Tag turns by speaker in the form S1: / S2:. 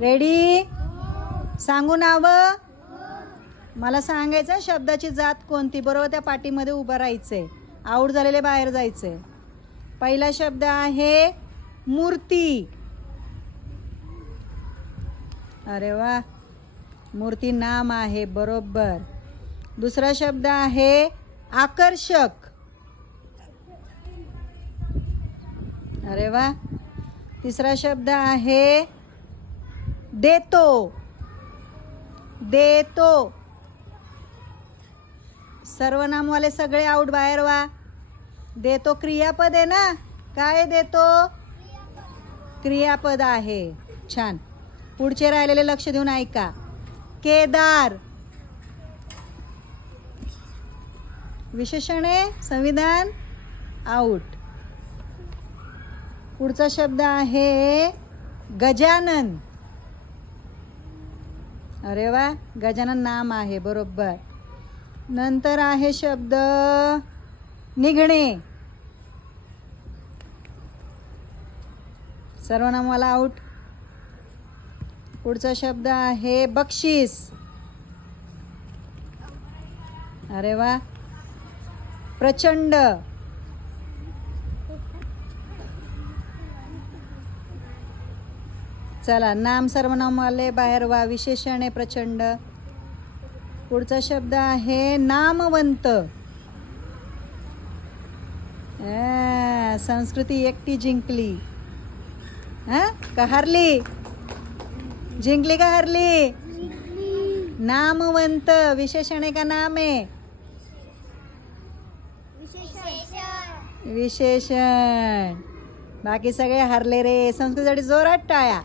S1: Ready सांगू नाव? मला सांगायचं शब्दाची जात कोणती? बरोबर त्या पाठीमध्ये उभं राहायचंय. आऊट झालेले बाहेर जायचंय. पहिला शब्द आहे मूर्ती. अरे वा. मूर्ती नाम आहे बरोबर. दुसरा शब्द आहे आकर्षक. अरे वा. तिसरा शब्द आहे देतो देतो सर्वनामवाले सगळे आऊट बाहेर वा देतो क्रियापद आहे ना? काय देतो क्रियापद आहे. छान. पुढचे राहिलेले लक्ष देऊन ऐका. केदार. विशेषण आहे संविधान आऊट पुढचा शब्द आहे गजानन. अरे वा गजानन नाम आहे बरोबर. नंतर आहे शब्द निघणे. सर्वनामाला आऊट पुढचा शब्द आहे बक्षीस. अरे वा प्रचंड. चला नाम सर्वनामाले बाहेर वा विशेषण आहे प्रचंड. पुढचा शब्द आहे नामवंत. संस्कृती एकटी जिंकली. हा? का हरली? जिंकली का हरली? नामवंत विशेषण आहे का नाम? आहे विशेषण. बाकी सगळे हरले रे संस्कृतीसाठी जोरात टाळ्या.